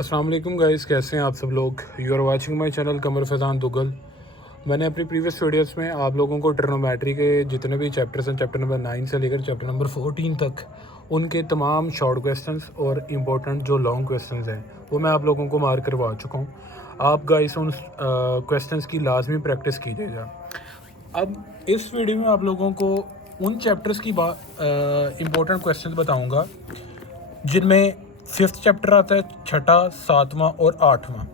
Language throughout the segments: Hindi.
अस्सलाम वालेकुम गाइस, कैसे हैं आप सब लोग। You are watching my channel Qamar Faizan Dugal. मैंने अपनी प्रीवियस वीडियोस में आप लोगों को ट्रिग्नोमेट्री के जितने भी चैप्टर्स हैं, चैप्टर नंबर 9 से लेकर चैप्टर नंबर 14 तक, उनके तमाम शॉर्ट क्वेश्चंस और इम्पोर्टेंट जो लॉन्ग क्वेश्चंस हैं वो मैं आप लोगों को मार्क करवा चुका हूँ। आप गाइस उन क्वेश्चंस की लाजमी प्रैक्टिस कीजिएगा। अब इस वीडियो में आप लोगों को उन चैप्टर्स की इम्पोर्टेंट क्वेश्चंस बताऊँगा जिनमें फिफ्थ चैप्टर आता है, छठा, सातवां और आठवां।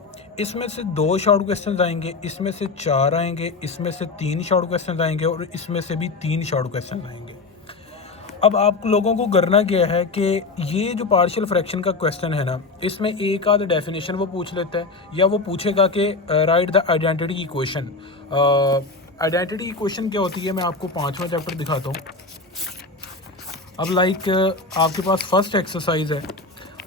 इसमें से 2 शॉर्ट क्वेश्चंस आएंगे, इसमें से 4 आएंगे, इसमें से 3 शॉर्ट क्वेश्चंस आएंगे और इसमें से भी 3 शॉर्ट क्वेश्चंस आएंगे। अब आप लोगों को करना क्या है कि ये जो पार्शियल फ्रैक्शन का क्वेश्चन है ना, इसमें एक आध डेफिनेशन वो पूछ लेता है या वो पूछेगा कि right the identity equation. Identity equation क्या होती है, मैं आपको 5वां चैप्टर दिखाता हूँ। अब आपके पास फर्स्ट एक्सरसाइज है,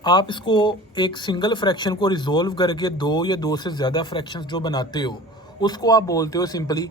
आप इसको एक सिंगल फ्रैक्शन को रिजोल्व करके 2 या 2 से ज़्यादा फ्रैक्शंस जो बनाते हो उसको आप बोलते हो सिंपली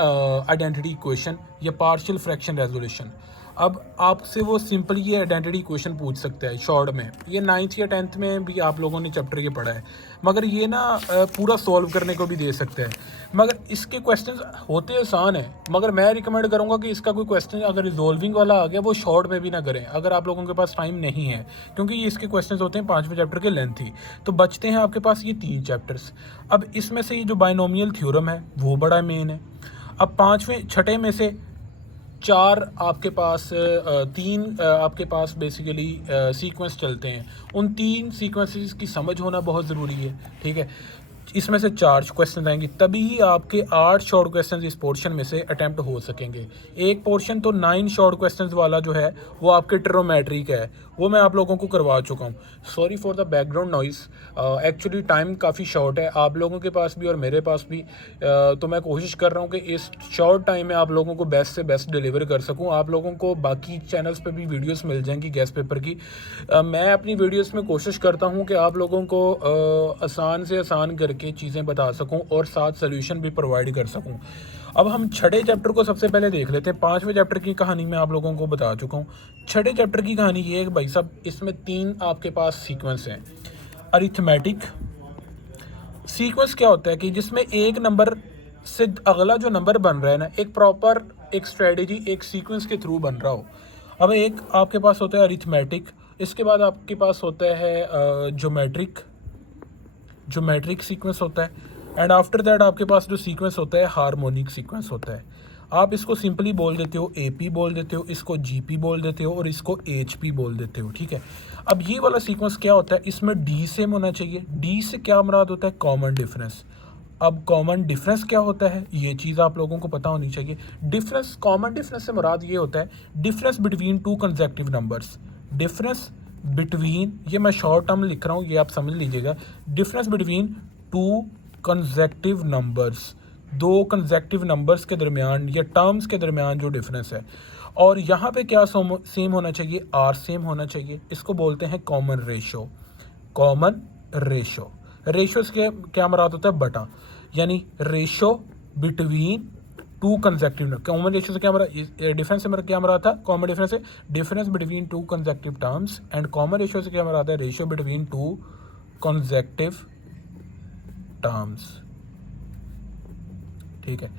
आइडेंटिटी इक्वेशन या पार्शियल फ्रैक्शन रेजोल्यूशन। अब आपसे वो सिंपली ये आइडेंटिटी इक्वेशन पूछ सकता है शॉर्ट में। ये 9th या 10th में भी आप लोगों ने चैप्टर ये पढ़ा है, मगर ये ना पूरा सॉल्व करने को भी दे सकता है। मगर इसके क्वेश्चंस होते आसान है, मगर मैं रिकमेंड करूँगा कि इसका कोई क्वेश्चन अगर रिजोल्विंग वाला आ गया वो शॉर्ट में भी ना करें अगर आप लोगों के पास टाइम नहीं है, क्योंकि ये इसके क्वेश्चंस होते हैं 5वें चैप्टर के लेंथ ही। तो बचते हैं आपके पास ये 3 चैप्टर्स। अब इसमें से ये जो बाइनोमियल थ्योरम है वो बड़ा मेन है। अब 6ठे में से 4 आपके पास 3 आपके पास बेसिकली सीक्वेंस चलते हैं। उन 3 सीक्वेंसेस की समझ होना बहुत ज़रूरी है, ठीक है। इसमें से 4 क्वेश्चन आएंगे, तभी ही आपके 8 शॉर्ट क्वेश्चन इस पोर्शन में से अटैम्प्ट हो सकेंगे। एक पोर्शन तो 9 शॉर्ट क्वेश्चंस वाला जो है वो आपके ट्रिग्नोमेट्री का है, वो मैं आप लोगों को करवा चुका हूँ। Sorry for the background noise, actually time काफ़ी शॉर्ट है, आप लोगों के पास भी और मेरे पास भी। तो मैं कोशिश कर रहा हूँ कि इस शॉर्ट टाइम में आप लोगों को बेस्ट से बेस्ट डिलीवर कर सकूँ। आप लोगों को बाकी चैनल्स पे भी वीडियोस मिल जाएंगी गैस पेपर की। मैं अपनी वीडियोस में कोशिश करता हूँ कि आप लोगों को आसान से आसान करके चीज़ें बता सकूँ और साथ सोल्यूशन भी प्रोवाइड कर सकूँ। अब हम 6ठे चैप्टर को सबसे पहले देख लेते हैं। 5वें चैप्टर की कहानी मैं आप लोगों को बता चुका हूँ। 6ठे चैप्टर की कहानी ये है कि भाई साहब, इसमें 3 आपके पास सीक्वेंस हैं। अरिथमेटिक सीक्वेंस क्या होता है कि जिसमें एक नंबर से अगला जो नंबर बन रहा है ना, एक प्रॉपर एक स्ट्रेटजी एक सीक्वेंस के थ्रू बन रहा हो। अब एक आपके पास होता है अरिथमेटिक, इसके बाद आपके पास होता है ज्योमेट्रिक सीक्वेंस होता है, एंड आफ्टर दैट आपके पास जो सीक्वेंस होता है हार्मोनिक सीक्वेंस होता है। आप इसको सिंपली बोल देते हो AP बोल देते हो, इसको GP बोल देते हो और इसको HP बोल देते हो, ठीक है। अब ये वाला सीक्वेंस क्या होता है, इसमें D सेम होना चाहिए। D से क्या मुराद होता है, कॉमन डिफरेंस। अब कॉमन डिफरेंस क्या होता है, ये चीज़ आप लोगों को पता होनी चाहिए। कॉमन डिफरेंस से मुराद ये होता है difference between 2 consecutive numbers. Difference between, ये मैं शॉर्ट टर्म लिख रहा हूँ, ये आप समझ लीजिएगा। Difference between 2 consecutive numbers, 2 consecutive numbers के दरमियान या टर्म्स के दरमियान जो डिफरेंस है। और यहाँ पे क्या सेम होना चाहिए, R सेम होना चाहिए। इसको बोलते हैं common ratio. Common ratio, ratio से क्या मुराद होता है, बटा, यानी ratio between 2 consecutive. Common ratio से क्या मुराद, डिफरेंस से क्या मुराद था, कॉमन डिफरेंस से difference between 2 consecutive terms, and common ratio से क्या मुराद है, रेशो बिटवीन 2 कंसेक्टिव टर्म्स, ठीक है।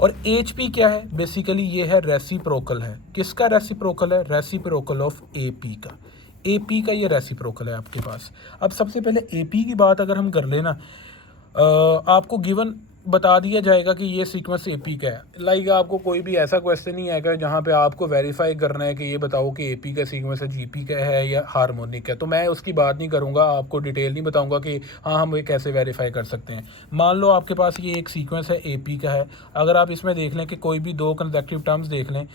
और HP क्या है, बेसिकली ये है रेसिप्रोकल है। किसका रेसिप्रोकल है, रेसिप्रोकल ऑफ AP का। AP का ये रेसिप्रोकल है आपके पास। अब सबसे पहले AP की बात अगर हम कर लेना, आपको गिवन बता दिया जाएगा कि ये सीक्वेंस AP का है। आपको कोई भी ऐसा क्वेश्चन नहीं आएगा जहाँ पे आपको वेरीफाई करना है कि ये बताओ कि AP का सीक्वेंस है, GP का है या हार्मोनिक है। तो मैं उसकी बात नहीं करूँगा, आपको डिटेल नहीं बताऊँगा कि हाँ हम ये कैसे वेरीफाई कर सकते हैं। मान लो आपके पास ये एक सीक्वेंस है AP का है, अगर आप इसमें देख लें कि कोई भी 2 कंसेक्टिव टर्म्स देख लें,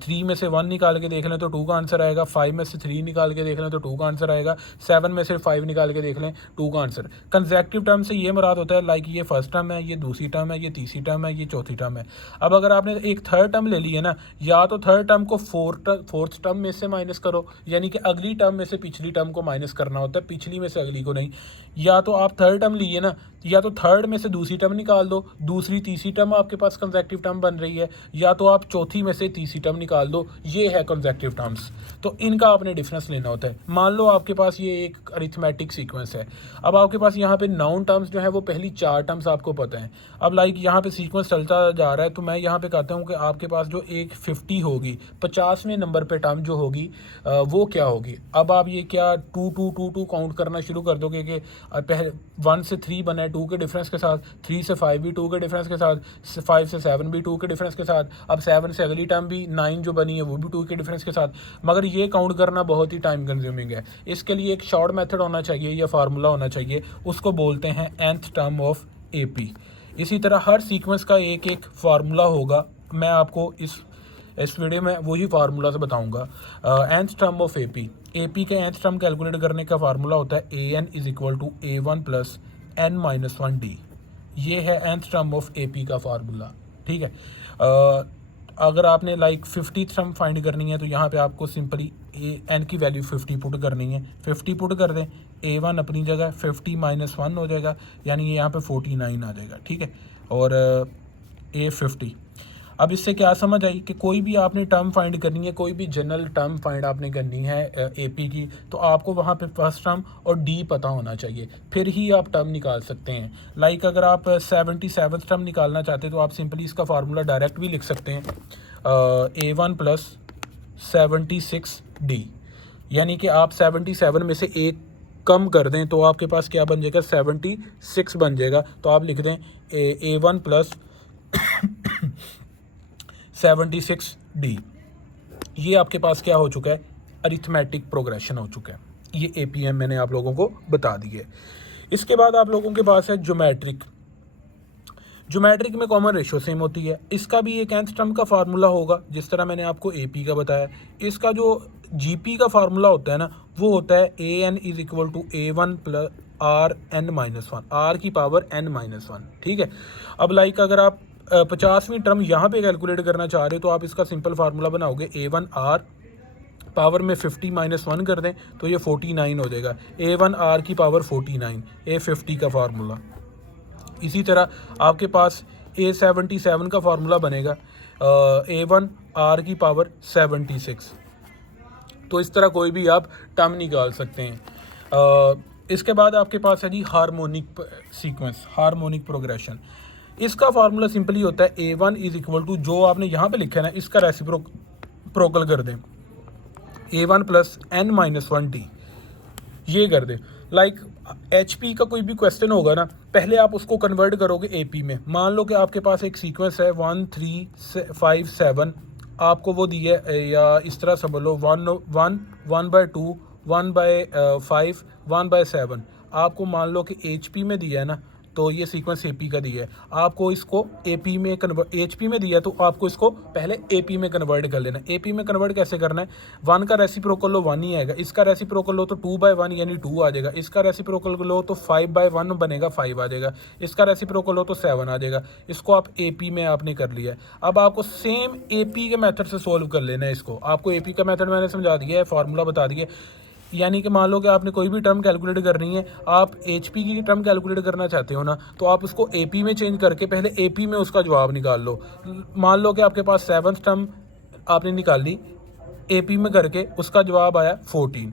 3 में से 1 निकाल के देख लें तो 2 का आंसर आएगा, 5 में से 3 निकाल के देख लें तो 2 का आंसर आएगा, 7 में से 5 निकाल के देख लें 2 का आंसर। कंसेक्टिव टर्म से ये मुराद होता है ये फर्स्ट टर्म है, ये दूसरी टर्म है, ये तीसरी टर्म है, ये चौथी टर्म है। अब अगर आपने एक थर्ड टर्म ले ली है ना, या तो थर्ड टर्म को फोर्थ टर्म में से माइनस करो, यानी कि अगली टर्म में से पिछली टर्म को माइनस करना होता है, पिछली में से अगली को नहीं। या तो आप थर्ड टर्म लीजिए ना, या तो थर्ड में से दूसरी टर्म निकाल दो, दूसरी तीसरी टर्म आपके पास कंसेक्टिव टर्म बन रही है, या तो आप चौथी में से तीसरी टर्म निकाल दो, ये है कंसेक्टिव टर्म्स। तो इनका आपने डिफरेंस लेना होता है। मान लो आपके पास ये एक अरिथमेटिक सीक्वेंस है। अब आपके पास यहाँ पे नाउन टर्म्स जो है वो पहली 4 टर्म्स आपको पता है। अब लाइक यहाँ पे सीक्वेंस चलता जा रहा है, तो मैं यहाँ पे कहता हूँ कि आपके पास जो एक 50 होगी, 50वें नंबर पे टर्म जो होगी वो क्या होगी। अब आप ये क्या 2 2 2 2 काउंट करना शुरू कर दोगे कि पहले 1 से 3 बना है 2 के डिफरेंस के साथ, 3 से 5 भी 2 के डिफरेंस के साथ, 5 से 7 भी 2 के डिफरेंस के साथ, अब 7 से अगली टर्म भी 9 जो बनी है वो भी 2 के डिफरेंस के साथ। मगर ये काउंट करना बहुत ही टाइम कंज्यूमिंग है। इसके लिए एक शॉर्ट मेथड होना चाहिए या फार्मूला होना चाहिए, उसको बोलते हैं nth टर्म ऑफ एपी। इसी तरह हर सीक्वेंस का एक एक फार्मूला होगा, मैं आपको इस वीडियो में वही फार्मूला से बताऊंगा। nth टर्म ऑफ एपी के nth टर्म कैलकुलेट करने का फार्मूला होता है an is equal to a1 plus n-1d। ये है nth टर्म ऑफ एपी का फार्मूला, ठीक है। अगर आपने लाइक 50th टर्म फाइंड करनी है तो यहाँ पे आपको सिंपली एन की वैल्यू 50 पुट करनी है, 50 पुट कर दें, a1 अपनी जगह 50 माइनस 1 हो जाएगा, यानी ये यहाँ पे 49 आ जाएगा, ठीक है। और a50। अब इससे क्या समझ आई कि कोई भी आपने टर्म फाइंड करनी है, कोई भी जनरल टर्म फाइंड आपने करनी है एपी की, तो आपको वहाँ पे फर्स्ट टर्म और डी पता होना चाहिए, फिर ही आप टर्म निकाल सकते हैं। लाइक अगर आप 77 टर्म निकालना चाहते हैं तो आप सिंपली इसका फार्मूला डायरेक्ट भी लिख सकते हैं, a1 प्लस 76d, यानी कि आप 77 में से एक कम कर दें तो आपके पास क्या बन जाएगा, 76 बन जाएगा। तो आप लिख दें a1 प्लस 76d। ये आपके पास क्या हो चुका है, अरिथमेटिक प्रोग्रेशन हो चुका है। ये एपीएम मैंने आप लोगों को बता दी है। इसके बाद आप लोगों के पास है ज्योमेट्रिक। ज्योमेट्रिक में कॉमन रेशियो सेम होती है। इसका भी एक nth टर्म का फार्मूला होगा, जिस तरह मैंने आपको एपी का बताया। इसका जो जीपी का फार्मूला होता है ना, वो होता है an is equal to a1 plus r n minus 1, r की पावर n-1, ठीक है। अब लाइक अगर आप 50वीं टर्म यहाँ पे कैलकुलेट करना चाह रहे हो तो आप इसका सिंपल फार्मूला बनाओगे, a1 आर पावर में 50 माइनस 1 कर दें तो ये 49 हो जाएगा, a1 आर की पावर 49, a50 का फार्मूला। इसी तरह आपके पास a77 का फार्मूला बनेगा, a1 आर की पावर 76। तो इस तरह कोई भी आप टर्म निकाल सकते हैं। इसके बाद आपके पास है जी हार्मोनिक सीक्वेंस, हार्मोनिक प्रोग्रेशन। इसका फार्मूला सिंपली होता है a1 इज इक्वल टू, जो आपने यहाँ पे लिखा है ना, इसका रेसिप्रोकल कर दें, a1 प्लस n-1d, ये कर दें। लाइक HP का कोई भी क्वेश्चन होगा ना, पहले आप उसको कन्वर्ट करोगे AP में। मान लो कि आपके पास एक सीक्वेंस है 1 3 5 7, आपको वो दी है, या इस तरह से बोलो 1/2 1/5 1/7। आपको मान लो कि HP में दिया है ना, तो ये सीक्वेंस AP का दिया है, आपको इसको AP में HP में दिया है तो आपको इसको पहले AP में कन्वर्ट कर लेना है। AP में कन्वर्ट कैसे करना है, 1 का रेसिप्रोकल लो 1 ही आएगा, इसका रेसिप्रोकल लो तो 2/1 यानी 2 आ जाएगा, इसका रेसिप्रोकल लो तो 5/1 बनेगा 5 आ जाएगा, इसका रेसिप्रोकल लो तो 7 आ जाएगा। इसको आप AP में आपने कर लिया है। अब आपको सेम AP के मेथड से सोल्व कर लेना है इसको। आपको AP का मेथड मैंने समझा दिया है, फार्मूला बता दिया है। यानी कि मान लो कि आपने कोई भी टर्म कैलकुलेट करनी है, आप HP की टर्म कैलकुलेट करना चाहते हो ना, तो आप उसको AP में चेंज करके पहले AP में उसका जवाब निकाल लो। मान लो कि आपके पास 7th टर्म आपने निकाल ली, AP में करके उसका जवाब आया 14।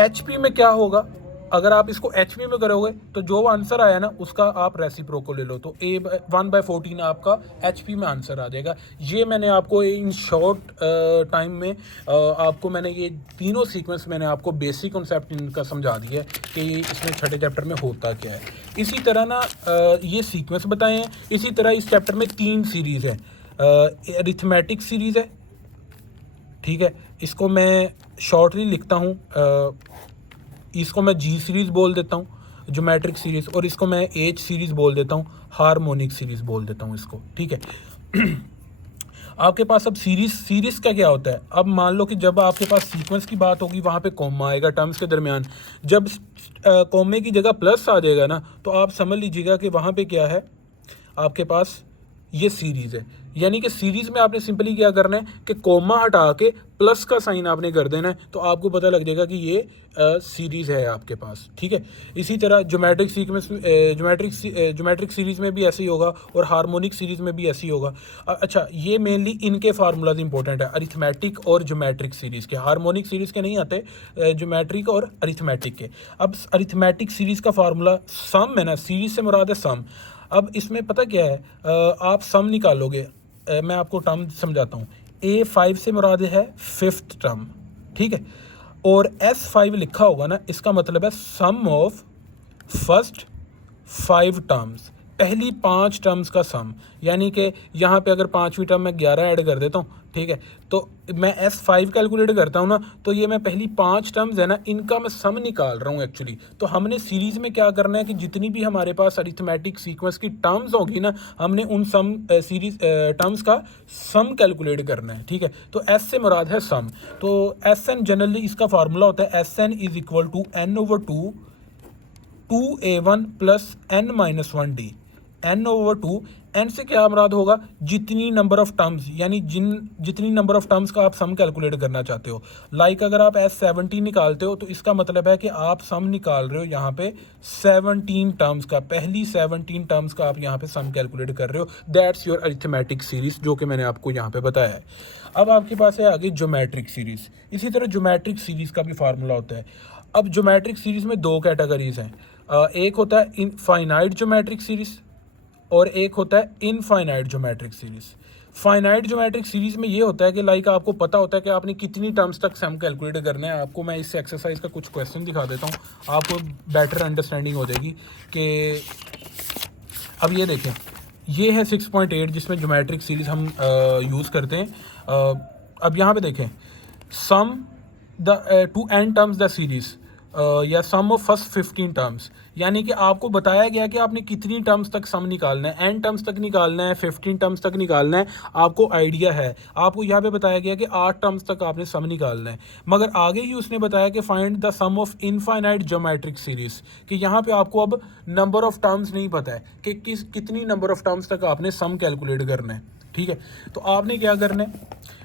HP में क्या होगा, अगर आप इसको HP में करोगे तो जो आंसर आया ना उसका आप रेसिप्रोकल ले लो, तो 1/14 आपका HP में आंसर आ जाएगा। ये मैंने आपको इन शॉर्ट टाइम में आपको मैंने ये तीनों सीक्वेंस मैंने आपको बेसिक कॉन्सेप्ट इनका समझा दिया है कि इसमें छठे चैप्टर में होता क्या है। इसी तरह ना ये सीक्वेंस बताए हैं। इसी तरह इस चैप्टर में 3 सीरीज़ है, अरिथमेटिक सीरीज़ है, ठीक है, इसको मैं शॉर्टली लिखता हूँ, इसको मैं G सीरीज़ बोल देता हूँ, ज्योमेट्रिक सीरीज़, और इसको मैं H सीरीज़ बोल देता हूँ, हार्मोनिक सीरीज़ बोल देता हूँ इसको, ठीक है। आपके पास अब सीरीज का क्या होता है, अब मान लो कि जब आपके पास सीक्वेंस की बात होगी वहाँ पे कॉमा आएगा टर्म्स के दरमियान, जब कॉमे की जगह प्लस आ जाएगा ना तो आप समझ लीजिएगा कि वहाँ पे क्या है, आपके पास ये सीरीज़ है। यानी कि सीरीज़ में आपने सिंपली क्या करना है कि कॉमा हटा के प्लस का साइन आपने कर देना है, तो आपको पता लग जाएगा कि ये सीरीज़ है आपके पास, ठीक है। इसी तरह ज्योमेट्रिक सीक्वेंस ज्योमेट्रिक सीरीज़ में भी ऐसे ही होगा और हार्मोनिक सीरीज़ में भी ऐसे ही होगा। अच्छा, ये मेनली इनके फार्मूलाज इंपॉर्टेंट है, अरिथमेटिक और ज्योमेट्रिक सीरीज़ के। हार्मोनिक सीरीज़ के नहीं आते, ज्योमेट्रिक और अरिथमेटिक के। अब अरिथमेटिक सीरीज़ का फार्मूला सम है ना, सीरीज़ से मुराद है सम। अब इसमें पता क्या है, आप सम निकालोगे, मैं आपको टर्म समझाता हूँ। A5 से मुराद है फिफ्थ टर्म, ठीक है, और S5 लिखा होगा ना, इसका मतलब है सम ऑफ फर्स्ट 5 टर्म्स, पहली 5 टर्म्स का सम। यानी कि यहाँ पे अगर 5वीं टर्म में 11 ऐड कर देता हूँ, ठीक है, तो मैं S5 कैलकुलेट करता हूँ ना, तो ये मैं पहली 5 टर्म्स है ना, इनका मैं सम निकाल रहा हूँ एक्चुअली। तो हमने सीरीज़ में क्या करना है कि जितनी भी हमारे पास अरिथमेटिक सीक्वेंस की टर्म्स होगी ना, हमने उन सम सीरीज टर्म्स का सम कैलकुलेट करना है, ठीक है। तो S से मुराद है सम। तो SN जनरली इसका फार्मूला होता है SN is equal to N/2 2A1 plus N-1D। N/2, n से क्या मुराद होगा, जितनी नंबर ऑफ टर्म्स, यानी जितनी नंबर ऑफ टर्म्स का आप सम कैलकुलेट करना चाहते हो। लाइक अगर आप S17 निकालते हो तो इसका मतलब है कि आप सम निकाल रहे हो यहाँ पे 17 टर्म्स का, पहली 17 टर्म्स का आप यहाँ पे सम कैलकुलेट कर रहे हो। दैट्स योर अरिथमेटिक सीरीज, जो कि मैंने आपको यहाँ पे बताया है। अब आपके पास है आगे ज्योमेट्रिक सीरीज। इसी तरह ज्योमेट्रिक सीरीज का भी फार्मूला होता है। अब ज्योमेट्रिक सीरीज में 2 कैटेगरीज हैं, एक होता है इनफाइनाइट ज्योमेट्रिक सीरीज और एक होता है infinite geometric series. Finite geometric series में ये होता है कि लाइक आपको पता होता है कि आपने कितनी टर्म्स तक सम कैलकुलेट करना है। आपको मैं इस एक्सरसाइज का कुछ क्वेश्चन दिखा देता हूँ, आपको बेटर अंडरस्टैंडिंग हो जाएगी कि अब ये देखें, ये है 6.8 जिसमें ज्योमेट्रिक सीरीज हम यूज़ करते हैं। अब यहाँ पे देखें, sum the to N terms the series या सम ऑफ फर्स्ट 15 टर्म्स, यानी कि आपको बताया गया कि आपने कितनी टर्म्स तक सम निकालना है, एन टर्म्स तक निकालना है, 15 टर्म्स तक निकालना है। आपको आइडिया है, आपको यहाँ पे बताया गया कि 8 टर्म्स तक आपने सम निकालना है। मगर आगे ही उसने बताया कि find the sum of infinite geometric series, कि यहाँ पे आपको अब नंबर ऑफ टर्म्स नहीं पता है कि कितनी नंबर ऑफ टर्म्स तक आपने सम कैलकुलेट करना है, ठीक है। तो आपने क्या करना है,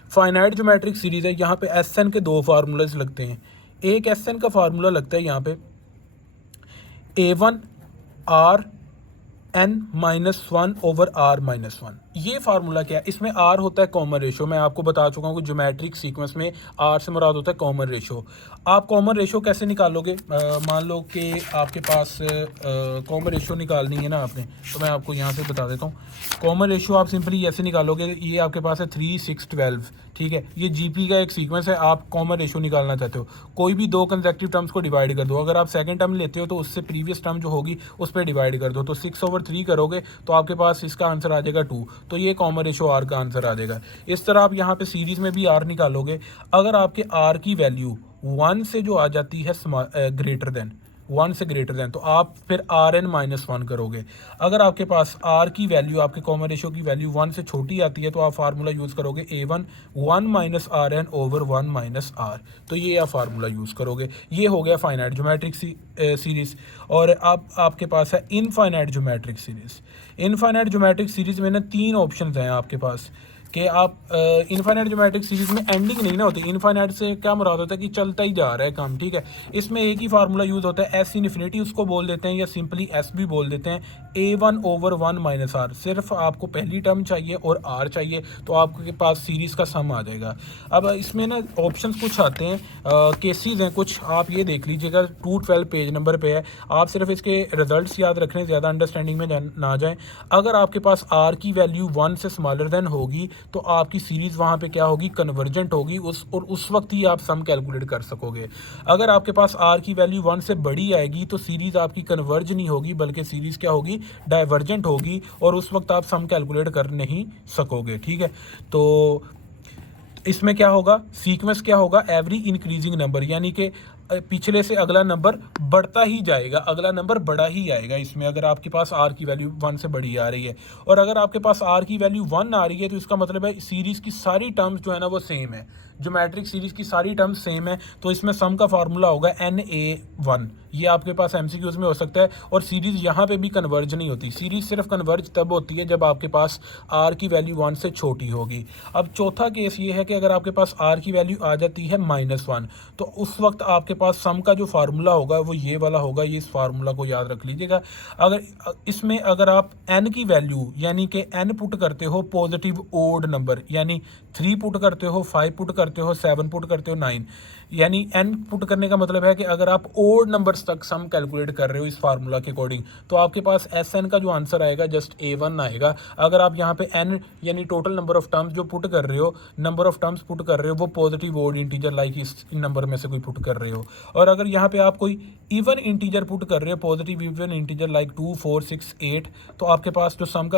फाइनाइट ज्योमेट्रिक सीरीज है, यहाँ पे SN के 2 फार्मूलाज लगते हैं। एक SN का फार्मूला लगता है यहाँ पे A1 RN-1/R-1। ये फार्मूला क्या है, इसमें R होता है कॉमन रेशो। मैं आपको बता चुका हूँ कि ज्योमेट्रिक सीक्वेंस में R से मुराद होता है कॉमन रेशो। आप कॉमन रेशो कैसे निकालोगे, मान लो कि आपके पास कॉमन रेशो निकालनी है ना आपने, तो मैं आपको यहाँ से बता देता हूँ। कॉमन रेशो आप सिंपली ऐसे निकालोगे, ये आपके पास है 3, 6, 12, ठीक है। ये GP का एक सीक्वेंस है, आप कॉमन रेशो निकालना चाहते हो, कोई भी 2 कंसेक्टिव टर्म्स को डिवाइड कर दो। अगर आप सेकंड टर्म लेते हो तो उससे प्रीवियस टर्म जो होगी उस पर डिवाइड कर दो, तो 6/3 करोगे तो आपके पास इसका आंसर आ जाएगा 2। तो ये कॉमन रेशो R का आंसर आ जाएगा। इस तरह आप यहाँ पे सीरीज में भी R निकालोगे। अगर आपके R की वैल्यू 1 से जो आ जाती है ग्रेटर देन 1 से ग्रेटर देन, तो आप फिर Rn-1 करोगे। अगर आपके पास R की वैल्यू, आपके कॉमन रेशो की वैल्यू 1 से छोटी आती है तो आप फार्मूला यूज़ करोगे A1 1-Rn/1 -R। तो ये आप फार्मूला यूज़ करोगे। ये हो गया फाइनाइट ज्योमेट्रिक सीरीज़। और अब आपके पास है infinite geometric series. Infinite geometric series में ना 3 ऑप्शन हैं आपके पास कि आप इनफाइनाइट ज्योमेट्रिक सीरीज में एंडिंग नहीं ना होती। इनफाइनाइट से क्या मुराद होता है कि चलता ही जा रहा है काम, ठीक है। इसमें एक ही फार्मूला यूज़ होता है, S इन्फिनिटी उसको बोल देते हैं या सिंपली S भी बोल देते हैं, A1/1 -R। सिर्फ आपको पहली टर्म चाहिए और R चाहिए तो आपके पास सीरीज़ का सम आ जाएगा। अब इसमें ना ऑप्शंस कुछ आते हैं, केसेस हैं कुछ, आप ये देख लीजिएगा 212 पेज नंबर पे है। आप सिर्फ इसके रिजल्ट्स याद रखने, ज़्यादा अंडरस्टैंडिंग में ना जाएं। अगर आपके पास R की वैल्यू 1 से स्मॉलर देन होगी तो आपकी सीरीज़ वहाँ पे क्या होगी, कन्वर्जेंट होगी, उस वक्त ही आप सम कैलकुलेट कर सकोगे। अगर आपके पास R की वैल्यू 1 से बड़ी आएगी तो सीरीज़ आपकी कन्वर्ज नहीं होगी, बल्कि सीरीज़ क्या होगी, डाइवर्जेंट होगी, और उस वक्त आप सम कैलकुलेट कर नहीं सकोगे, ठीक है। तो इसमें क्या होगा, सीक्वेंस क्या होगा, एवरी इंक्रीजिंग नंबर, यानी कि पिछले से अगला नंबर बढ़ता ही जाएगा, अगला नंबर बड़ा ही आएगा इसमें, अगर आपके पास आर की वैल्यू 1 से बड़ी आ रही है। और अगर आपके पास आर की वैल्यू 1 आ रही है तो इसका मतलब है सीरीज़ की सारी टर्म्स जो है ना वो सेम है, ज्योमेट्रिक सीरीज़ की सारी टर्म्स सेम है। तो इसमें सम का फार्मूला होगा NA1, ये आपके पास MCQs में हो सकता है। और सीरीज़ यहाँ पे भी कन्वर्ज नहीं होती, सीरीज़ सिर्फ कन्वर्ज तब होती है जब आपके पास आर की वैल्यू 1 से छोटी होगी। अब चौथा केस ये है कि अगर आपके पास आर की वैल्यू आ जाती है -1, तो उस वक्त आपके पास सम का जो फार्मूला होगा वो ये वाला होगा, ये इस फार्मूला को याद रख लीजिएगा। अगर आप n की वैल्यू यानी कि n पुट करते हो पॉजिटिव ओड नंबर, यानी 3 पुट करते हो, 5 पुट करते हो, 7 पुट करते हो, 9, यानी n पुट करने का मतलब है कि अगर आप ओड नंबर्स तक सम कैलकुलेट कर रहे हो इस फार्मूला के अकॉर्डिंग, तो आपके पास SN का जो आंसर आएगा जस्ट A1 आएगा। अगर आप यहाँ पे n यानी टोटल नंबर ऑफ टर्म्स जो पुट कर रहे हो, नंबर ऑफ टर्म्स पुट कर रहे हो वो पॉजिटिव ओड इंटीजर लाइक इस नंबर में से कोई पुट कर रहे हो। और अगर यहाँ पे आप कोई इवन इंटीजर पुट कर रहे हो, पॉजिटिव इवन इंटीजर लाइक 2, 4, 6, 8, तो आपके पास जो सम का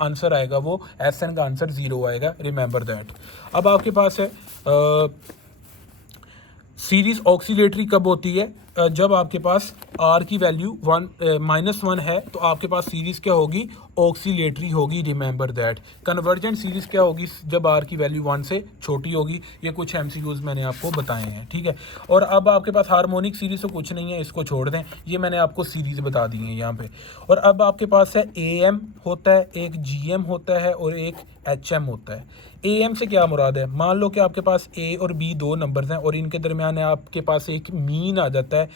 आंसर आएगा वो SN का आंसर 0 आएगा, रिमेंबर दैट। अब आपके पास है सीरीज ऑक्सीलेटरी कब होती है, जब आपके पास आर की वैल्यू -1 है तो आपके पास सीरीज क्या होगी, ऑक्सीलेटरी होगी, रिमेंबर दैट। कन्वर्जेंट सीरीज क्या होगी, जब आर की वैल्यू 1 से छोटी होगी। ये कुछ MCQs मैंने आपको बताए हैं, ठीक है। और अब आपके पास हार्मोनिक सीरीज तो कुछ नहीं है, इसको छोड़ दें, ये मैंने आपको सीरीज बता दी है यहाँ पे। और अब आपके पास है AM होता है, एक GM होता है और एक HM होता है। AM से क्या मुराद है, मान लो कि आपके पास A और B 2 नंबर्स हैं और इनके दरमियान आपके पास एक मीन आ जाता है,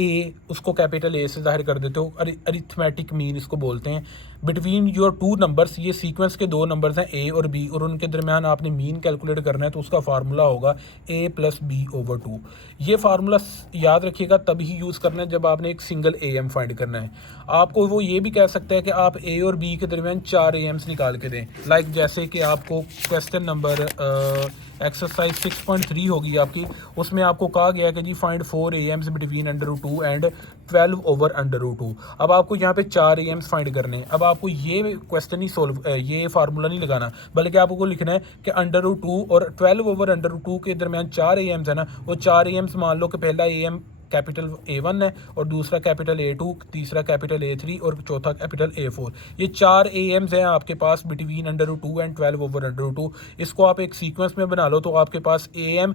A उसको कैपिटल A से जाहिर कर देते हो, अरिथमेटिक मीन इसको बोलते हैं। बिटवीन योर 2 नंबर्स, ये सीक्वेंस के 2 नंबर्स हैं A और B और उनके दरमियान आपने मीन कैलकुलेट करना है, तो उसका फार्मूला होगा A + B/2। ये फार्मूला याद रखिएगा तभी यूज़ करना है जब आपने एक सिंगल AM फाइंड करना है। आपको वो ये भी कह सकता है कि आप A और B के दरमियान 4 AMs निकाल के दें, लाइक जैसे कि आपको क्वेश्चन नंबर एक्सरसाइज 6.3 होगी आपकी, उसमें आपको कहा गया कि जी फाइंड 4 AMs बिटवीन √2 एंड 12/√2। अब आपको यहाँ पे 4 AMs फाइंड करने हैं। अब आपको ये क्वेश्चन ही ये फार्मूला नहीं लगाना, बल्कि आपको लिखना है कि √2 और 12/√2 के दरमियान 4 AMs है ना, वो 4 AMs मान लो कि पहला AM कैपिटल A1 है और दूसरा कैपिटल A2, तीसरा कैपिटल A3 और चौथा कैपिटल A4। ये 4 AMs हैं आपके पास बिटवीन √2 एंड 12/√2। इसको आप एक सीक्वेंस में बना लो तो आपके पास AM,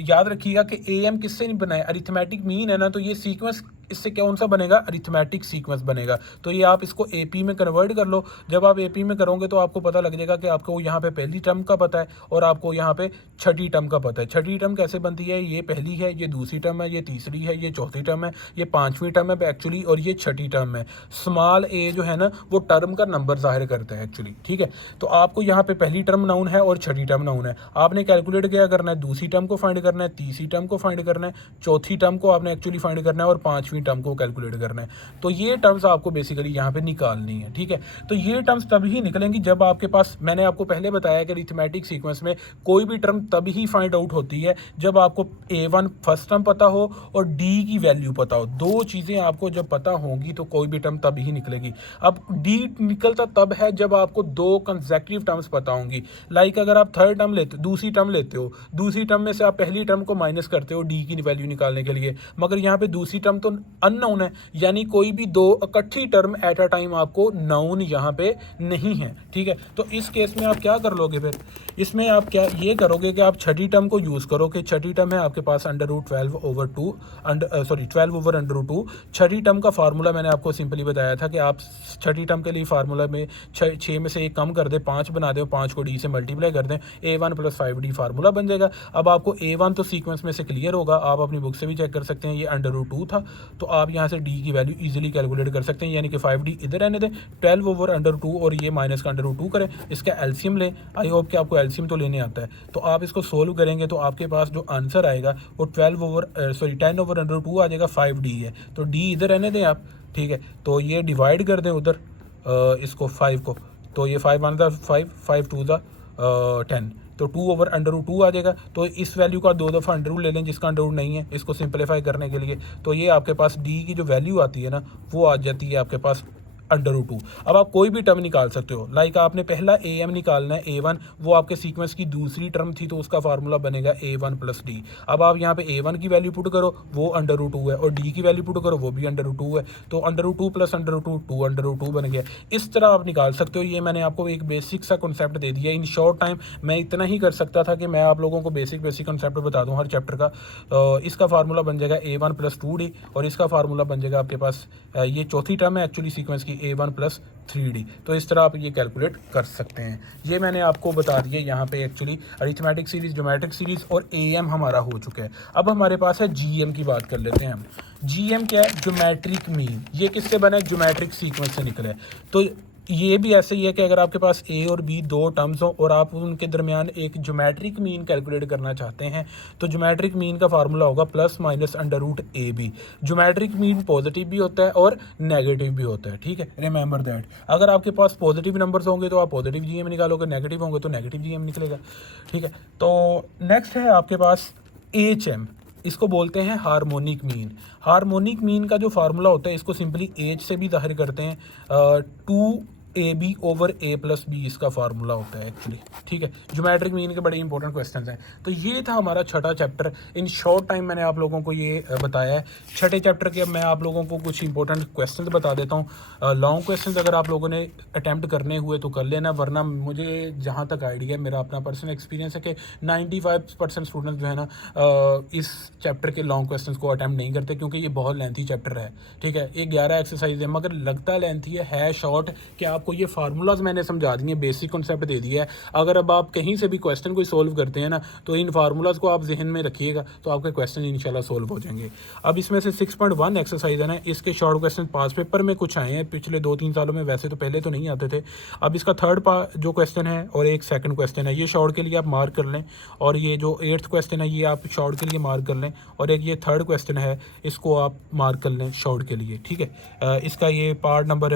याद रखिएगा कि AM किससे नहीं बनाए, अरिथमेटिक मीन है ना, तो ये सीक्वेंस इससे कौन सा बनेगा, अरिथमेटिक सीक्वेंस बनेगा। तो ये आप इसको AP में कन्वर्ट कर लो। जब आप AP में करोगे तो आपको पता लग जाएगा कि आपको यहाँ पे पहली टर्म का पता है और आपको यहाँ पे छठी टर्म का पता है। छठी टर्म कैसे बनती है, ये पहली है, ये दूसरी टर्म है, ये तीसरी है, ये चौथी टर्म है, ये पांचवी टर्म है एक्चुअली, और ये छठी टर्म है। स्मॉल a जो है ना वो टर्म का नंबर जाहिर करता है एक्चुअली, ठीक है। तो आपको यहाँ पे पहली टर्म नाउन है और छठी टर्म नाउन है। आपने कैलकुलेट क्या करना है, दूसरी टर्म को फाइंड करना है, तीसरी टर्म को फाइंड करना है, चौथी टर्म को आपने एक्चुअली फाइंड करना है और पांचवी टर्म को कैलकुलेट करना है। तो ये टर्म्स आपको बेसिकली यहाँ पे निकालनी है, ठीक है। तो ये टर्म्स तभी निकलेंगी जब आपके पास, मैंने आपको पहले बताया कि अरिथमेटिक सीक्वेंस में कोई भी टर्म तभी ही फाइंड आउट होती है जब आपको A1 फर्स्ट टर्म पता हो और D की वैल्यू पता हो। दो चीज़ें आपको जब पता होंगी तो कोई भी टर्म तभी ही निकलेगी। अब D निकलता तब है जब आपको 2 कंसेक्यूटिव टर्म्स पता होंगी। लाइक अगर आप थर्ड टर्म लेते, दूसरी टर्म लेते हो, दूसरी टर्म में से आप पहली टर्म को माइनस करते हो D की वैल्यू निकालने के लिए, मगर यहाँ पे दूसरी टर्म तो अननोन है, यानी कोई भी 2 इकट्ठी टर्म एट अ टाइम आपको नाउन यहाँ पे नहीं है, ठीक है। तो इस केस में आप क्या कर लोगे, फिर इसमें आप क्या ये करोगे कि आप छठी टर्म को यूज़ करो कि छठी टर्म है आपके पास √12/2। छठी टर्म का फार्मूला मैंने आपको सिंपली बताया था कि आप छठी टर्म के लिए फार्मूला में 6 में से 1 कम कर दे, 5 बना दे, 5 को D से मल्टीप्लाई कर दें, A1 + 5D फार्मूला बन जाएगा। अब आपको A1 तो सीक्वेंस में से क्लियर होगा, आप अपनी बुक से भी चेक कर सकते हैं, ये √2 था, तो आप यहाँ से D की वैल्यू इजीली कैलकुलेट कर सकते हैं, यानी कि 5D इधर रहने दें, 12/√2 और ये माइनस का √2 करें, इसका एलसीएम लें। आई होप कि आपको एलसीएम तो लेने आता है। तो आप इसको सोल्व करेंगे तो आपके पास जो आंसर आएगा वो 10/√2 आ जाएगा, 5D है, तो D इधर रहने दें आप, ठीक है। तो ये डिवाइड कर दें उधर इसको 5 को, तो ये 5 1 5, 5 2 10, तो 2/√2 आ जाएगा। तो इस वैल्यू का 2 दफ़ा अंडर रूट ले लें जिसका अंडर रूट नहीं है, इसको सिंपलीफाई करने के लिए, तो ये आपके पास D की जो वैल्यू आती है ना वो आ जाती है आपके पास √2। अब आप कोई भी टर्म निकाल सकते हो, लाइक आपने पहला am निकालना है, a1 वो आपके सीक्वेंस की दूसरी टर्म थी तो उसका फार्मूला बनेगा a1 + d। अब आप यहाँ पे a1 की वैल्यू पुट करो वो √2 है, और d की वैल्यू पुट करो वो भी √2 है, तो √2 + √2 2 √2 बन गया। इस तरह आप निकाल सकते हो। ये मैंने आपको एक बेसिक सा कॉन्सेप्ट दे दिया। इन शॉर्ट टाइम मैं इतना ही कर सकता था कि मैं आप लोगों को बेसिक कॉन्सेप्ट बता दूँ हर चैप्टर का। इसका फार्मूला बन जाएगा a1 + 2d, और इसका फार्मूला बन जाएगा आपके पास ये चौथी टर्म है एक्चुअली सीक्वेंस की, a1 + 3d। तो इस तरह आप ये कैलकुलेट कर सकते हैं। ये मैंने आपको बता दिया यहाँ पे actually arithmetic series, geometric series और am हमारा हो चुका है। अब हमारे पास है gm की बात कर लेते हैं हम। gm क्या है? Geometric mean. ये किससे बना है? ज्योमेट्रिक सीक्वेंस से निकला है। तो ये भी ऐसे ही है कि अगर आपके पास a और b दो टर्म्स हो और आप उनके दरमियान एक ज्योमेट्रिक मीन कैलकुलेट करना चाहते हैं तो ज्योमेट्रिक मीन का फार्मूला होगा ±√ab। ज्योमेट्रिक मीन पॉजिटिव भी होता है और नेगेटिव भी होता है, ठीक है, रिमेंबर दैट। अगर आपके पास पॉजिटिव नंबर्स होंगे तो आप पॉजिटिव gm निकालोगे, नेगेटिव होंगे तो नेगेटिव gm निकलेगा, ठीक है। तो नेक्स्ट है आपके पास hm। इसको बोलते हैं हार्मोनिक मीन। हार्मोनिक मीन का जो फार्मूला होता है इसको सिंपली एच से भी जाहिर करते हैं, 2ab/a + b इसका फार्मूला होता है एक्चुअली, ठीक है। ज्योमेट्रिक मीन के बड़े इंपॉर्टेंट क्वेश्चंस हैं। तो ये था हमारा छठा चैप्टर। इन शॉर्ट टाइम मैंने आप लोगों को ये बताया है। छठे चैप्टर के अब मैं आप लोगों को कुछ इंपॉर्टेंट क्वेश्चंस बता देता हूँ। लॉन्ग क्वेश्चंस अगर आप लोगों ने अटैम्प्ट करने हुए तो कर लेना, वरना मुझे जहाँ तक आइडिया है, मेरा अपना पर्सनल एक्सपीरियंस है कि 95% स्टूडेंट्स जो है ना इस चैप्टर के लॉन्ग क्वेश्चंस को अटैम्प्ट नहीं करते, क्योंकि ये बहुत लेंथी चैप्टर है, ठीक है। ये 11 एक्सरसाइज है मगर लगता लेंथी है शॉर्ट कि आपको ये फार्मूलाज मैंने समझा दिए, बेसिक कॉन्सेप्ट दे दिया है। अगर अब आप कहीं से भी क्वेश्चन कोई सोल्व करते हैं ना तो इन फार्मूलाज को आप जहन में रखिएगा तो आपके क्वेश्चन इंशाल्लाह सोल्व हो जाएंगे। अब इसमें से 6.1 एक्सरसाइज है ना, इसके शॉर्ट क्वेश्चन पास पेपर में कुछ आए हैं पिछले 2-3 सालों में, वैसे तो पहले तो नहीं आते थे। अब इसका थर्ड जो क्वेश्चन है और एक सेकंड क्वेश्चन है, ये शॉर्ट के लिए आप मार्क कर लें, और ये जो 8th क्वेश्चन है ये आप शॉर्ट के लिए मार्क कर लें, और एक ये थर्ड क्वेश्चन है इसको आप मार्क कर लें शॉर्ट के लिए, ठीक है। इसका ये part number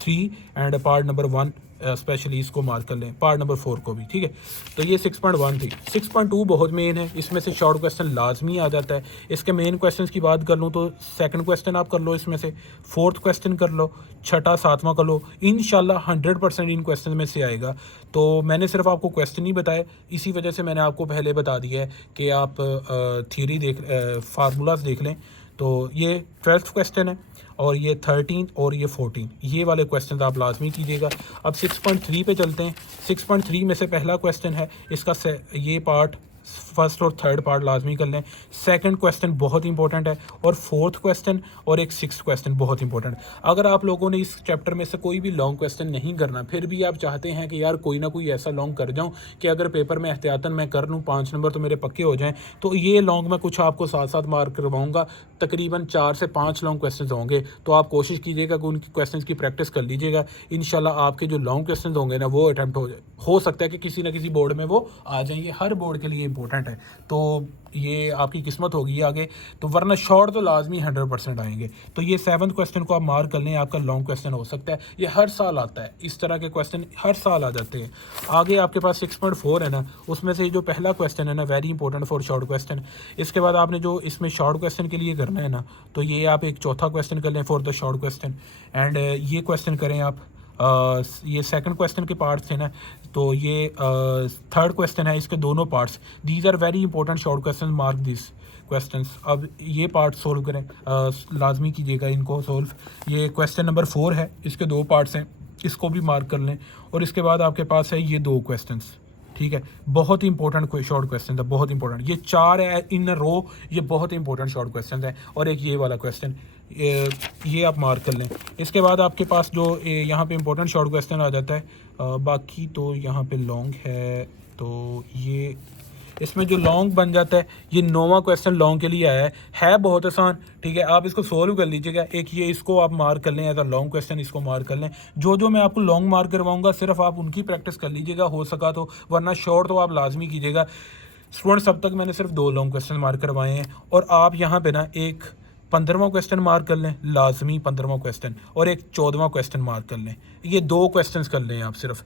3 and part number 1 specially इसको मार्क कर लें, पार्ट नंबर 4 को भी, ठीक है। तो ये 6.1 थी। 6.2 बहुत मेन है, इसमें से शॉर्ट क्वेश्चन लाजमी आ जाता है। इसके मेन क्वेश्चंस की बात कर लूँ तो सेकंड क्वेश्चन आप कर लो, इसमें से 4th क्वेश्चन कर लो, छठा 7वां कर लो, इंशाल्लाह 100% इन क्वेश्चन में से आएगा। तो मैंने सिर्फ आपको क्वेश्चन ही बताए, इसी वजह से मैंने आपको पहले बता दिया है कि आप थ्योरी फार्मूलाज देख लें। तो ये 12th क्वेश्चन है, और ये 13 और ये 14, ये वाले क्वेश्चन आप लाजमी कीजिएगा। अब 6.3 पे चलते हैं। 6.3 में से पहला क्वेश्चन है इसका ये पार्ट फर्स्ट और थर्ड पार्ट लाजमी कर लें। सेकंड क्वेश्चन बहुत इंपॉर्टेंट है, और 4th क्वेश्चन और एक 6th क्वेश्चन बहुत इंपॉर्टेंट। अगर आप लोगों ने इस चैप्टर में से कोई भी लॉन्ग क्वेश्चन नहीं करना, फिर भी आप चाहते हैं कि यार कोई ना कोई ऐसा लॉन्ग कर जाऊं कि अगर पेपर में एहतियातन मैं कर लूं 5 नंबर तो मेरे पक्के हो जाएं, तो ये लॉन्ग मैं कुछ आपको साथ साथ मार्क करवाऊँगा। तकरीबन 4 से 5 लॉन्ग क्वेश्चन होंगे, तो आप कोशिश कीजिएगा कि उनकी क्वेश्चन की प्रैक्टिस कर लीजिएगा। इंशाल्लाह आपके जो लॉन्ग क्वेश्चन होंगे ना वो अटैम्प्ट हो सकता है कि किसी ना किसी बोर्ड में वो आ जाएंगे। हर बोर्ड के लिए इंपॉर्टेंट है, तो ये आपकी किस्मत होगी आगे। तो वरना शॉर्ट तो लाजमी 100% आएंगे। तो ये 7th क्वेश्चन को आप मार्क कर लें, आपका लॉन्ग क्वेश्चन हो सकता है। ये हर साल आता है, इस तरह के क्वेश्चन हर साल आ जाते हैं। आगे आपके पास 6.4 है ना, उसमें से जो पहला क्वेश्चन है ना, very important for short question. इसके बाद आपने जो इसमें शॉर्ट क्वेश्चन के लिए करना है ना, तो ये आप एक चौथा क्वेश्चन कर लें for the short question, and ये क्वेश्चन करें आप। ये सेकंड क्वेश्चन के पार्ट्स हैं ना, तो ये थर्ड क्वेश्चन है, इसके दोनों parts. These are very important short question, mark this questions. अब ये पार्ट सोल्व करें, लाजमी कीजिएगा इनको सोल्व। ये क्वेश्चन नंबर 4 है, इसके 2 पार्ट्स हैं, इसको भी मार्क कर लें। और इसके बाद आपके पास है ये 2 क्वेश्चंस, ठीक है। बहुत इंपॉर्टेंट कोई शॉर्ट क्वेश्चन है, बहुत इंपॉर्टेंट। ये 4 है इन रो, ये बहुत इंपॉर्टेंट शॉर्ट क्वेश्चन है। और एक ये वाला क्वेश्चन, ये आप मार्क कर लें। इसके बाद आपके पास जो यहाँ पे इंपॉर्टेंट शॉर्ट क्वेश्चन आ जाता है, बाकी तो यहाँ पे लॉन्ग है। तो ये इसमें जो लॉन्ग बन जाता है, ये 9वां क्वेश्चन लॉन्ग के लिए आया है बहुत आसान, ठीक है। आप इसको सोल्व कर लीजिएगा। एक ये इसको आप मार्क कर लें एज अ लॉन्ग क्वेश्चन, इसको मार्क कर लें। जो मैं आपको लॉन्ग मार्क करवाऊंगा सिर्फ आप उनकी प्रैक्टिस कर लीजिएगा हो सका तो, वरना शॉर्ट तो आप लाजमी कीजिएगा। स्टूडेंट्स अब तक मैंने सिर्फ 2 लॉन्ग क्वेश्चन मार्क करवाए हैं, और आप यहाँ पे ना एक 15वां क्वेश्चन मार्क कर लें, लाजमी 15वां क्वेश्चन, और एक 14वां क्वेश्चन मार्क कर लें। ये 2 क्वेश्चंस कर लें आप सिर्फ,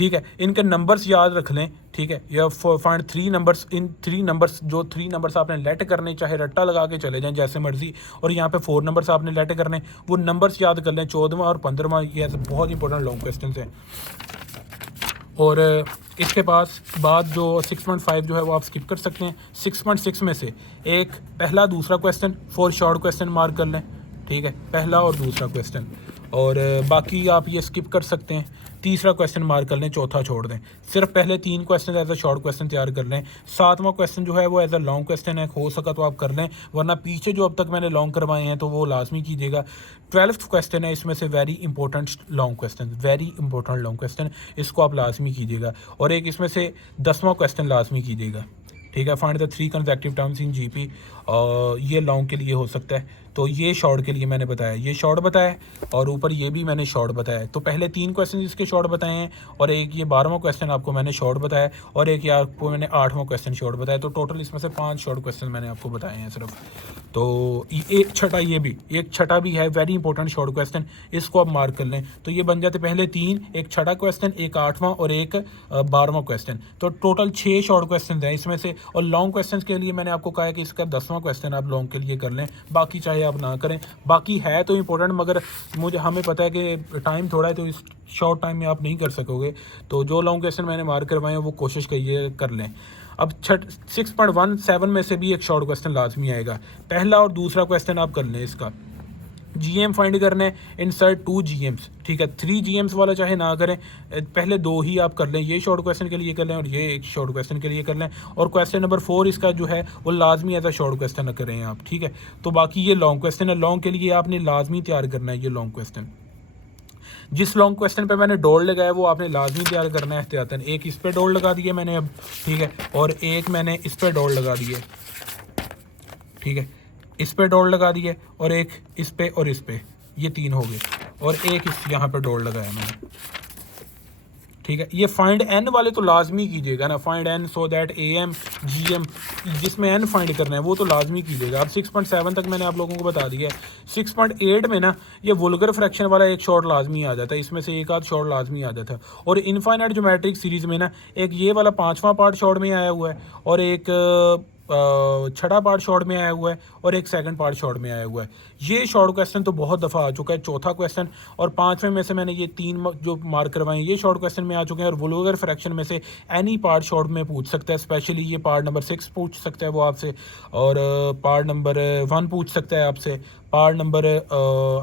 ठीक है, इनके नंबर्स याद रख लें, ठीक है, या फाइंड 3 नंबर्स, इन 3 नंबर्स, जो 3 नंबर्स आपने लेट करने, चाहे रट्टा लगा के चले जाएं जैसे मर्जी, और यहाँ पे 4 नंबर्स आपने लेट करने, वो नंबर्स याद कर लें, 14वां और 15वां। ये ऐसे बहुत इंपॉर्टेंट लॉन्ग क्वेश्चन हैं। और इसके पास बाद जो 6.5 जो है वो आप स्किप कर सकते हैं। 6.6 में से एक पहला दूसरा क्वेश्चन 4 शॉर्ट क्वेश्चन मार्क कर लें, ठीक है, पहला और दूसरा क्वेश्चन, और बाकी आप ये स्किप कर सकते हैं। तीसरा क्वेश्चन मार्क कर लें, चौथा छोड़ दें। सिर्फ पहले 3 question as a short question तैयार कर लें। 7वां क्वेश्चन जो है वो एज अ लॉन्ग क्वेश्चन है, हो सका तो आप कर लें, वरना पीछे जो अब तक मैंने लॉन्ग करवाए हैं तो वो लाजमी कीजिएगा। 12th क्वेश्चन है इसमें से very important long question, very important long question, इसको आप लाजमी कीजिएगा। और एक इसमें से 10वां क्वेश्चन लाजमी कीजिएगा, ठीक है। Find the 3 consecutive terms in GP, ये लॉन्ग के लिए हो सकता है, तो ये शॉर्ट के लिए मैंने बताया, ये शॉर्ट बताया, और ऊपर ये भी मैंने शॉर्ट बताया। तो पहले 3 क्वेश्चन इसके शॉर्ट बताए हैं, और एक ये 12वां क्वेश्चन आपको मैंने शॉर्ट बताया, और एक ये आपको मैंने 8वां क्वेश्चन शॉर्ट बताया। तो टोटल इसमें से 5 शॉर्ट क्वेश्चन मैंने आपको बताए हैं सिर्फ। तो एक छठा, ये भी एक छठा भी है वेरी इंपॉर्टेंट शॉर्ट क्वेश्चन, इसको आप मार्क कर लें। तो ये बन जाते पहले 3, एक छठा क्वेश्चन, एक 8वां और एक 12वां क्वेश्चन। तो टोटल 6 शॉर्ट क्वेश्चन हैं इसमें से। और लॉन्ग क्वेश्चन के लिए मैंने आपको कहा है कि इसका 10वां क्वेश्चन आप लॉन्ग के लिए कर लें, बाकी चाहे आप ना करें। बाकी है तो इंपॉर्टेंट, मगर हमें पता है कि टाइम थोड़ा है, तो इस शॉर्ट टाइम में आप नहीं कर सकोगे। तो जो लॉन्ग क्वेश्चन मैंने मार्क करवाए हैं वो कोशिश करिए कर लें। अब 6.17 में से भी एक शॉर्ट क्वेश्चन लाजमी आएगा। पहला और दूसरा क्वेश्चन आप कर लें इसका। जीएम फाइंड करना है, इंसर्ट 2 जीएम्स, ठीक है। 3 जीएम्स वाला चाहे ना करें, पहले 2 ही आप कर लें। ये शॉर्ट क्वेश्चन के लिए कर लें और ये एक शॉर्ट क्वेश्चन के लिए कर लें। और क्वेश्चन नंबर 4 इसका जो है वो लाजमी एज अ शॉर्ट क्वेश्चन करें आप, ठीक है। तो बाकी ये लॉन्ग क्वेश्चन है, लॉन्ग के लिए आपने लाजमी तैयार करना है ये लॉन्ग क्वेश्चन। जिस लॉन्ग क्वेश्चन पे मैंने डॉल लगाया वो आपने लाजमी तैयार करना है एहतियातन। एक इस पे डॉल लगा दिए मैंने अब, ठीक है, और एक मैंने इस पे डॉल लगा दिए, ठीक है, इस पे डॉल लगा दिए, और एक इस पे और इस पे, ये 3 हो गए, और एक इस यहाँ पे डॉल लगाया मैंने, ठीक है। ये फाइंड एन वाले तो लाजमी कीजिएगा ना, find n so that AM GM, जिसमें एन फाइंड करना है वो तो लाजमी कीजिएगा। अब 6.7 तक मैंने आप लोगों को बता दिया है। 6.8 में ना ये वुल्गर फ्रैक्शन वाला एक शॉर्ट लाजमी आ जाता है, इसमें से एक आध शॉर्ट लाजमी आ जाता है। और इनफाइनाइट ज्योमेट्रिक सीरीज़ में ना एक ये वाला 5वां पार्ट शॉर्ट में आया हुआ है, और एक छठा पार्ट शॉर्ट में आया हुआ है, और एक सेकंड पार्ट शॉर्ट में आया हुआ है। ये शॉर्ट क्वेश्चन तो बहुत दफ़ा आ चुका है, चौथा क्वेश्चन। और 5वें में से मैंने ये 3 जो मार्क करवाए ये शॉर्ट क्वेश्चन में आ चुके हैं। और वुल्गर फ्रैक्शन में से एनी पार्ट शॉर्ट में पूछ सकता है, स्पेशली ये पार्ट नंबर 6 पूछ सकता है वो आपसे, और पार्ट नंबर 1 पूछ सकता है आपसे, पार्ट नंबर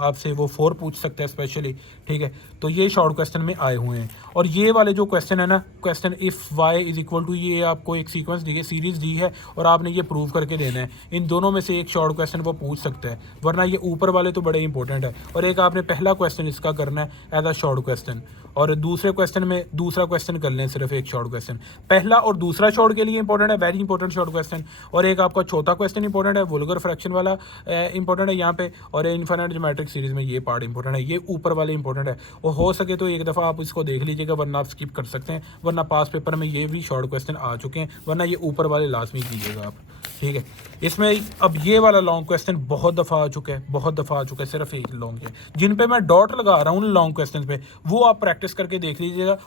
आपसे वो 4 पूछ सकता है स्पेशली, ठीक है। तो ये शॉर्ट क्वेश्चन में आए हुए हैं। और ये वाले जो क्वेश्चन है ना, question if y is equal to, ये आपको एक सीक्वेंस दी है, सीरीज़ दी है, और आपने ये प्रूव करके देना है। इन दोनों में से एक शॉर्ट क्वेश्चन वो पूछ सकता है, वरना ये ऊपर वाले तो बड़े इंपॉर्टेंट है। और एक आपने पहला क्वेश्चन इसका करना है एज अ शॉर्ट क्वेश्चन, और दूसरे क्वेश्चन में दूसरा क्वेश्चन कर लें सिर्फ एक शॉर्ट क्वेश्चन। पहला और दूसरा शॉर्ट के लिए इंपॉर्टेंट है, वेरी इंपॉर्टेंट शॉर्ट क्वेश्चन। और एक आपका चौथा क्वेश्चन इंपॉर्टेंट है, वुल्गर फ्रैक्शन वाला इंपॉर्टेंट है यहाँ पे, और इनफाइनाइट ज्योमेट्रिक सीरीज में ये पार्ट इंपॉर्टेंट है, ये ऊपर वाले इंपॉर्टेंट है। और हो सके तो एक दफ़ा आप इसको देख लीजिएगा, वरना आप स्किप कर सकते हैं, वरना पास पेपर में ये भी शॉर्ट क्वेश्चन आ चुके हैं, वरना ये ऊपर वाले लाजमी कीजिएगा आप, ठीक है। इसमें अब ये वाला लॉन्ग क्वेश्चन बहुत दफ़ा आ चुका है, बहुत दफ़ा आ चुका है, सिर्फ एक लॉन्ग है जिन पे मैं डॉट लगा रहा हूँ उन लॉन्ग क्वेश्चन पे, वो आप प्रैक्टिस करके देख लीजिएगा।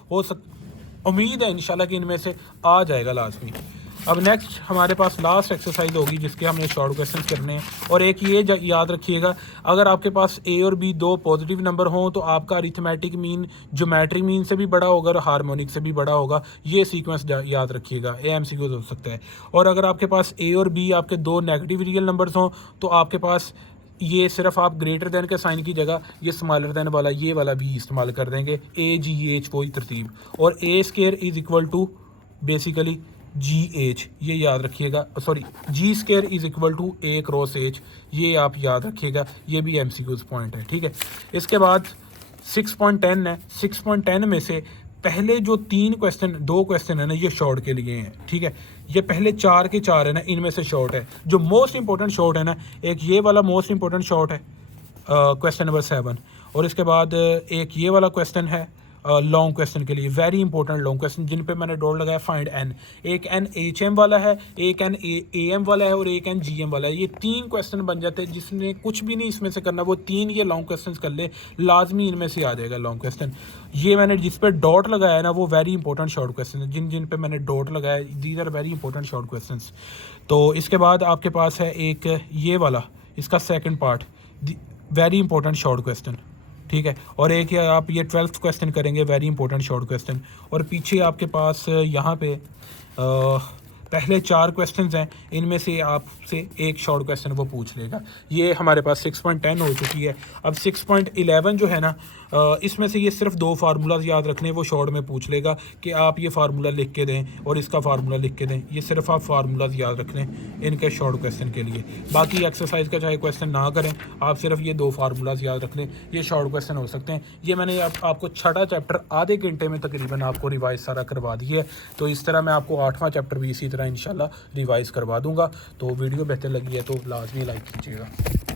उम्मीद है इंशाल्लाह कि इनमें से आ जाएगा लाजमी। अब नेक्स्ट हमारे पास लास्ट एक्सरसाइज होगी जिसके हमने शॉर्ट क्वेश्चन करने हैं। और एक ये याद रखिएगा, अगर आपके पास A और B 2 पॉजिटिव नंबर हों तो आपका अरिथमेटिक मीन ज्योमेट्रिक मीन से भी बड़ा होगा और हार्मोनिक से भी बड़ा होगा। ये सीक्वेंस याद रखिएगा, MCQ हो सकता है। और अगर आपके पास A और B आपके 2 नेगेटिव रियल नंबर्स हों तो आपके पास ये सिर्फ आप ग्रेटर देन के साइन की जगह ये स्मॉलर देन वाला ये वाला भी इस्तेमाल कर देंगे, AGH वही तरतीब। और A² is equal to basically GH, ये याद रखिएगा, sorry G² is equal to A cross H, ये आप याद रखिएगा, ये भी MCQs पॉइंट है, ठीक है। इसके बाद 6.10 है। 6.10 में से पहले जो 2 क्वेश्चन है ना ये शॉर्ट के लिए हैं, ठीक है। ये पहले 4 के 4 है ना, इनमें से शॉर्ट है। जो मोस्ट इंपॉर्टेंट शॉर्ट है ना, एक ये वाला मोस्ट इंपॉर्टेंट शॉर्ट है, क्वेश्चन नंबर 7, और इसके बाद एक ये वाला क्वेश्चन है, लॉन्ग क्वेश्चन के लिए, वेरी इंपॉर्टेंट लॉन्ग क्वेश्चन जिन पे मैंने डॉट लगाया फाइंड एन। एक एन एच एम वाला है, एक एन ए एम वाला है और एक एन जी एम वाला है। ये 3 क्वेश्चन बन जाते हैं, जिसने कुछ भी नहीं इसमें से करना, वो 3 ये लॉन्ग क्वेश्चन कर ले, लाजमी इनमें से आ जाएगा लॉन्ग क्वेश्चन। ये मैंने जिस पे डॉट लगाया है ना, वो वेरी इंपॉर्टेंट शॉर्ट क्वेश्चन है। जिन जिन पे मैंने डॉट लगाया, these are very important short question. तो इसके बाद आपके पास है एक ये वाला, इसका second part, very important short question, ठीक है। और एक ये आप ये 12th क्वेश्चन करेंगे, वेरी इंपॉर्टेंट शॉर्ट क्वेश्चन। और पीछे आपके पास यहाँ पे पहले 4 क्वेश्चंस हैं, इनमें से आपसे एक शॉर्ट क्वेश्चन वो पूछ लेगा। ये हमारे पास 6.10 हो चुकी है। अब 6.11 जो है ना, इसमें से ये सिर्फ 2 फार्मूलाज याद रखने, वो शॉर्ट में पूछ लेगा कि आप ये फार्मूला लिख के दें और इसका फार्मूला लिख के दें। ये सिर्फ आप फार्मूलाज याद रख लें इनके शॉर्ट क्वेश्चन के लिए। बाकी एक्सरसाइज का चाहे क्वेश्चन ना करें, आप सिर्फ ये 2 फार्मूलाज याद रख लें, ये शॉर्ट क्वेश्चन हो सकते हैं। ये मैंने आपको 6वां चैप्टर आधे घंटे में तकरीबन आपको रिवाइज सारा करवा दिया है। तो इस तरह मैं आपको 8वां चैप्टर भी इसी तरह इंशाल्लाह रिवाइज करवा दूंगा। तो वीडियो बेहतर लगी है तो लाजमी लाइक कीजिएगा।